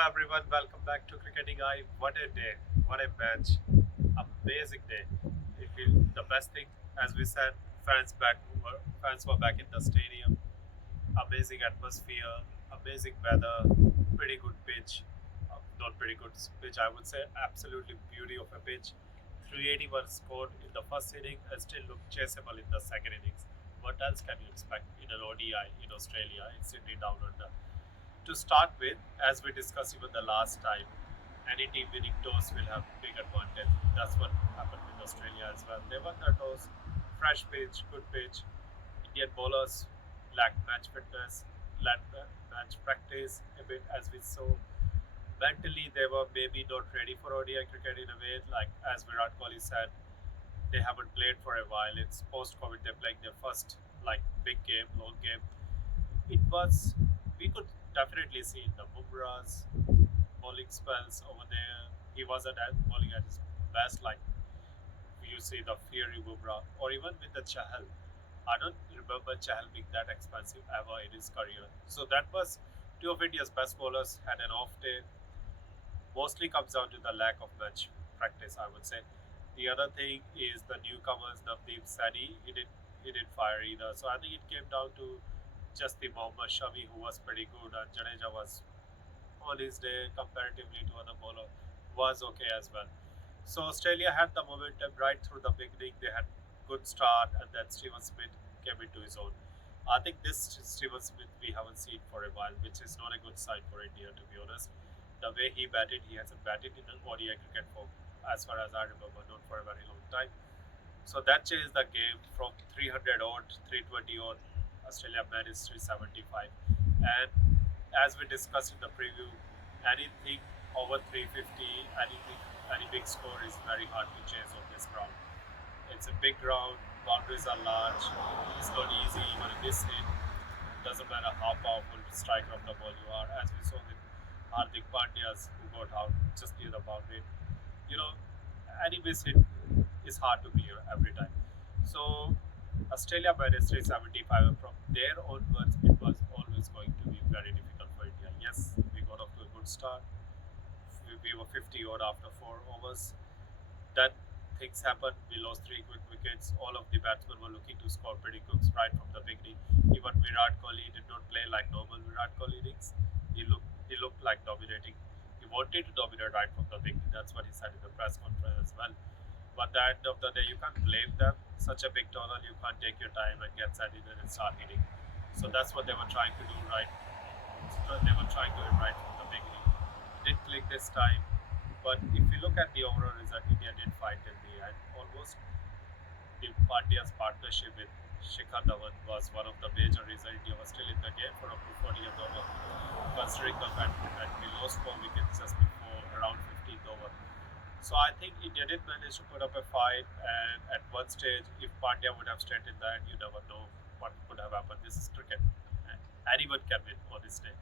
everyone, welcome back to Cricketing Eye. What a day, what a match, amazing day. It feel the best thing, as we said, fans were back in the stadium. Amazing atmosphere, amazing weather, pretty good pitch. Not pretty good pitch, I would say. Absolutely beauty of a pitch. 381 scored in the first inning and still look chaseable in the second innings. What else can you expect in an ODI in Australia, in Sydney Down Under? To start with, as we discussed even the last time, any team winning toss will have big advantage. That's what happened with Australia as well. They won the toss, fresh pitch, good pitch. Indian bowlers lacked match fitness, lacked match practice a bit, as we saw. Mentally, they were maybe not ready for ODI cricket in a way. Like as Virat Kohli said, they haven't played for a while. It's post-COVID. They're playing their first like big game, long game. It was we could definitely see in the Bumrah's bowling spells over there. He wasn't bowling at his best, like you see the Fury Bumrah, or even with the Chahal. I don't remember Chahal being that expensive ever in his career. So that was two of India's best bowlers had an off day. Mostly comes down to the lack of match practice, I would say. The other thing is the newcomers, Navdeep Sani, he didn't fire either. So I think it came down to just the Mohammad Shami, who was pretty good, and Jadeja was on his day comparatively to other bowler was okay as well. So Australia had the momentum right through the beginning. They had good start, and then Steven Smith came into his own. I think this Steven Smith we haven't seen for a while, which is not a good sign for India, to be honest. The way he batted, he hasn't batted in an ODI cricket for, as far as I remember, not for a very long time. So that changed the game from 300 odd, 320 odd. Australia managed 375. And as we discussed in the preview, anything over 350, any big score is very hard to chase on this ground. It's a big ground, boundaries are large, it's not easy even in this hit. Doesn't matter how powerful striker of the ball you are, as we saw with Hardik Pandya's who got out just near the boundary. You know, any miss hit is hard to clear every time. So Australia minus 375, and from there onwards, it was always going to be very difficult for India. Yes, we got off to a good start. We were 50 odd after 4 overs. Then things happened. We lost three quick wickets. All of the batsmen were looking to score pretty quick right from the beginning. Even Virat Kohli did not play like normal Virat Kohli innings. He looked like dominating. He wanted to dominate right from the beginning. That's what he said in the press conference as well. But at the end of the day, you can't blame them. Such a big total, you can't take your time and get set in and start hitting. So that's what they were trying to do right. So they were trying to hit right from the beginning. Didn't click this time. But if you look at the overall result, India did fight till the end. Almost the Pandya's partnership with Shikhar Dhawan was one of the major reasons India was still in the game for up to 40th over, considering the fact that we lost 4 wickets just before around 15th over. So I think India did manage to put up a fight, and at one stage, if Pandya would have stayed in the end, you never know what could have happened. This is cricket, and anyone can win on this day.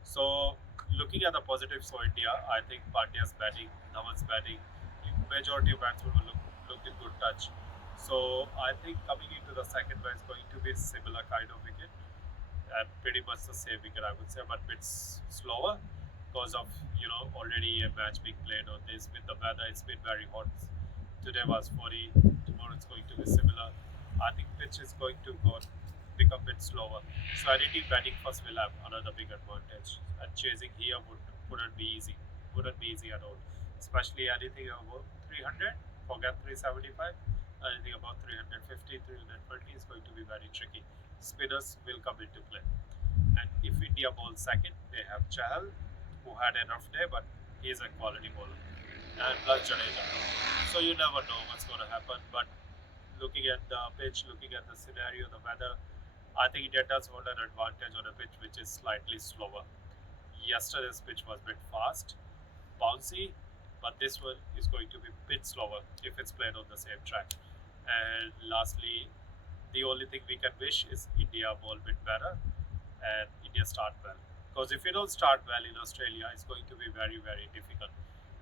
So looking at the positives for India, I think Pandya's batting, Dhawan's batting, majority of batsmen will looked in good touch. So I think coming into the second one is going to be a similar kind of wicket, and pretty much the same wicket I would say, but bit slower because of already a match being played on this with the weather. It's been very hot. Today was 40. Tomorrow it's going to be similar. I think pitch is going to go become a bit slower. So any team batting first will have another big advantage. And chasing here wouldn't be easy. Wouldn't be easy at all. Especially anything above 300. Forget 375. Anything above 350, 320 is going to be very tricky. Spinners will come into play. And if India bowls second, they have Chahal, who had a rough day, but he is a quality bowler, and plus Jadeja. So you never know what's going to happen. But looking at the pitch, looking at the scenario, the weather, I think India does hold an advantage on a pitch which is slightly slower. Yesterday's pitch was a bit fast, bouncy, but this one is going to be a bit slower if it's played on the same track. And lastly, the only thing we can wish is India bowl a bit better and India start well. Because if you don't start well in Australia, it's going to be very, very difficult.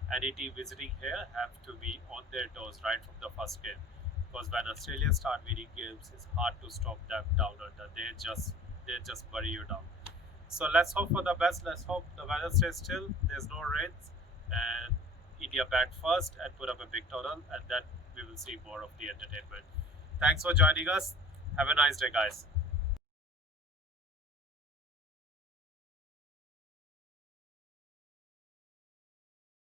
Any team visiting here have to be on their toes right from the first game. Because when Australia start winning games, it's hard to stop them down under. They just bury you down. So let's hope for the best. Let's hope the weather stays still. There's no rains, and India bat first and put up a big total, and then we will see more of the entertainment. Thanks for joining us. Have a nice day, guys.